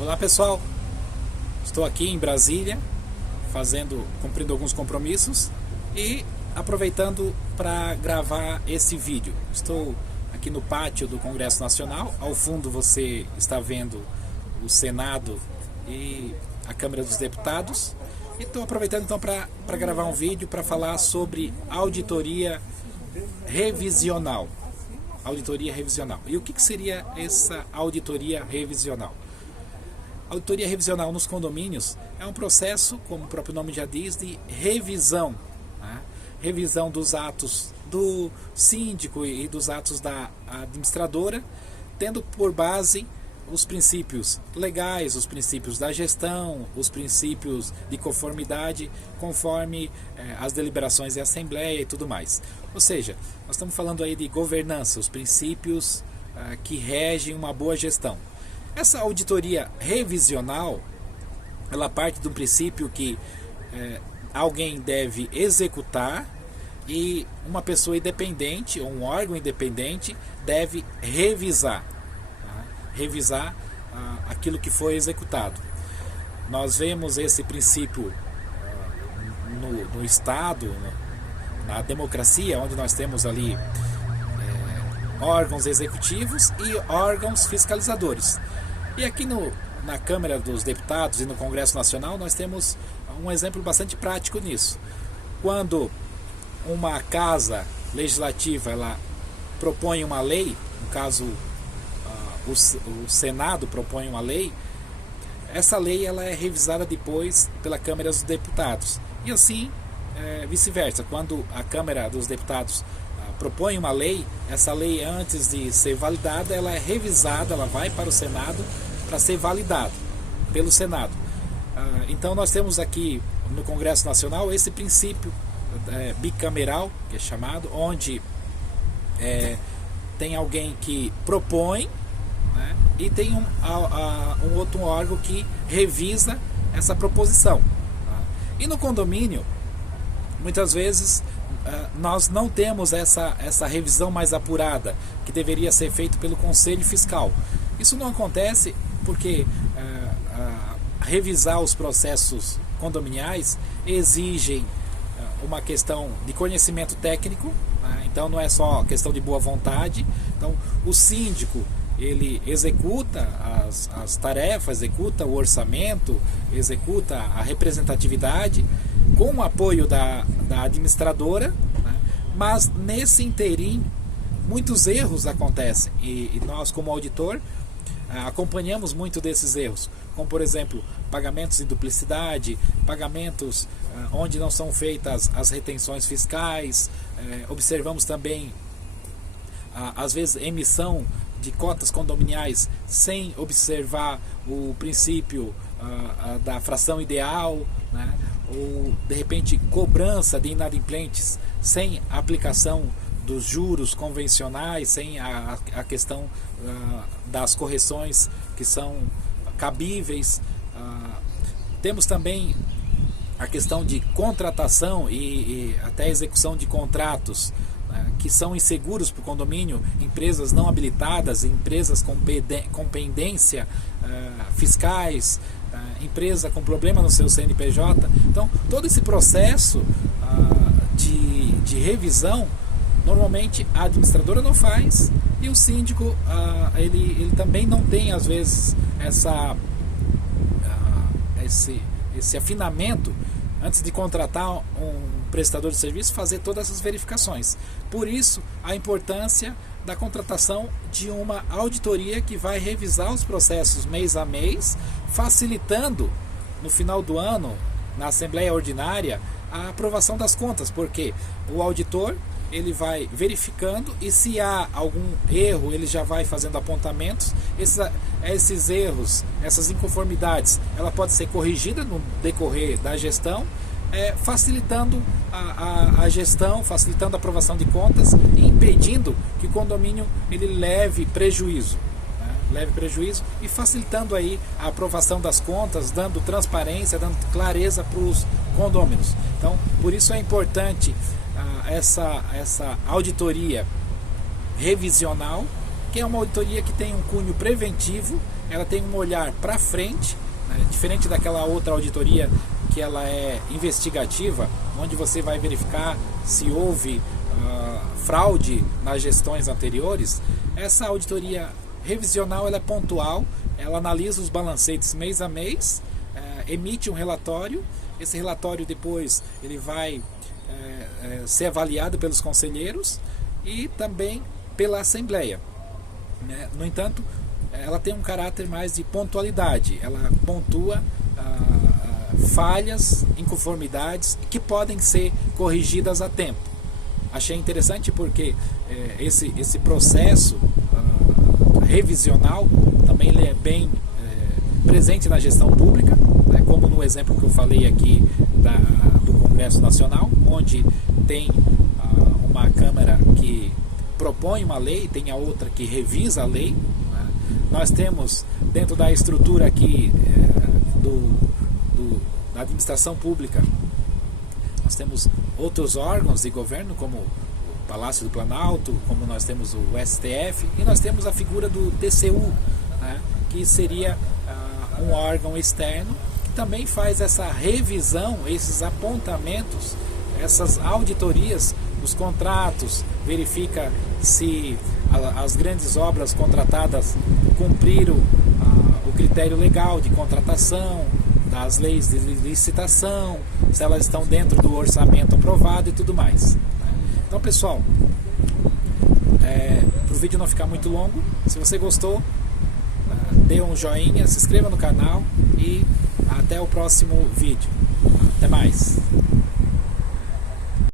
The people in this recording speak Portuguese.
Olá pessoal, estou aqui em Brasília cumprindo alguns compromissos e aproveitando para gravar esse vídeo. Estou aqui no pátio do Congresso Nacional, ao fundo você está vendo o Senado e a Câmara dos Deputados. E estou aproveitando então para gravar um vídeo para falar sobre auditoria revisional. Auditoria revisional. E o que seria essa auditoria revisional? Auditoria revisional nos condomínios é um processo, como o próprio nome já diz, de revisão. Né? Revisão dos atos do síndico e dos atos da administradora, tendo por base os princípios legais, os princípios da gestão, os princípios de conformidade, conforme as deliberações da Assembleia e tudo mais. Ou seja, nós estamos falando aí de governança, os princípios que regem uma boa gestão. Essa auditoria revisional, ela parte do princípio que alguém deve executar e uma pessoa independente ou um órgão independente deve revisar aquilo que foi executado. Nós vemos esse princípio no Estado, na democracia, onde nós temos ali órgãos executivos e órgãos fiscalizadores. E aqui na Câmara dos Deputados e no Congresso Nacional nós temos um exemplo bastante prático nisso. Quando uma casa legislativa ela propõe uma lei, no caso o Senado propõe uma lei, essa lei ela é revisada depois pela Câmara dos Deputados. E assim vice-versa, quando a Câmara dos Deputados propõe uma lei, essa lei antes de ser validada, ela é revisada, ela vai para o Senado para ser validada pelo Senado. Então nós temos aqui no Congresso Nacional esse princípio bicameral, que é chamado, onde tem alguém que propõe, né, e tem um outro órgão que revisa essa proposição. E no condomínio, muitas vezes nós não temos essa revisão mais apurada, que deveria ser feito pelo Conselho Fiscal. Isso não acontece porque revisar os processos condominiais exigem uma questão de conhecimento técnico, né? Então não é só questão de boa vontade. Então o síndico ele executa as tarefas, executa o orçamento, executa a representatividade com o apoio da administradora, né? Mas nesse interim muitos erros acontecem e nós como auditor acompanhamos muito desses erros, como por exemplo pagamentos em duplicidade, pagamentos onde não são feitas as retenções fiscais. Observamos também às vezes emissão de cotas condominiais sem observar o princípio da fração ideal, né? Ou de repente cobrança de inadimplentes sem aplicação dos juros convencionais, sem a questão das correções que são cabíveis. Temos também a questão de contratação e até execução de contratos que são inseguros para o condomínio, empresas não habilitadas, empresas com pendência fiscais, empresa com problema no seu CNPJ. Então todo esse processo de revisão normalmente a administradora não faz e o síndico ele também não tem às vezes esse afinamento antes de contratar um prestador de serviço, fazer todas essas verificações. Por isso a importância da contratação de uma auditoria que vai revisar os processos mês a mês, facilitando no final do ano, na Assembleia Ordinária, a aprovação das contas, porque o auditor ele vai verificando e se há algum erro ele já vai fazendo apontamentos. Esses erros, essas inconformidades, ela pode ser corrigida no decorrer da gestão, facilitando a gestão, facilitando a aprovação de contas e impedindo que o condomínio ele leve prejuízo, e facilitando aí a aprovação das contas, dando transparência, dando clareza para os condôminos. Então, por isso é importante essa auditoria revisional, que é uma auditoria que tem um cunho preventivo ela tem um olhar para frente, né? Diferente daquela outra auditoria que ela é investigativa, onde você vai verificar se houve fraude nas gestões anteriores. Essa auditoria revisional ela é pontual, ela analisa os balancetes mês a mês, emite um relatório. Esse relatório depois ele vai ser avaliado pelos conselheiros e também pela Assembleia, né? No entanto, ela tem um caráter mais de pontualidade, ela pontua falhas, inconformidades que podem ser corrigidas a tempo. Achei interessante porque esse processo revisional também ele é bem presente na gestão pública, né? Como no exemplo que eu falei aqui do Congresso Nacional, onde tem uma Câmara que propõe uma lei, tem a outra que revisa a lei, né? Nós temos dentro da estrutura aqui da administração pública, nós temos outros órgãos de governo, como o Palácio do Planalto, como nós temos o STF, e nós temos a figura do TCU, né? Que seria um órgão externo que também faz essa revisão, esses apontamentos, essas auditorias, os contratos, verifica se as grandes obras contratadas cumpriram o critério legal de contratação, das leis de licitação, se elas estão dentro do orçamento aprovado e tudo mais, né? Então, pessoal, para o vídeo não ficar muito longo, se você gostou, dê um joinha, se inscreva no canal e até o próximo vídeo. Até mais!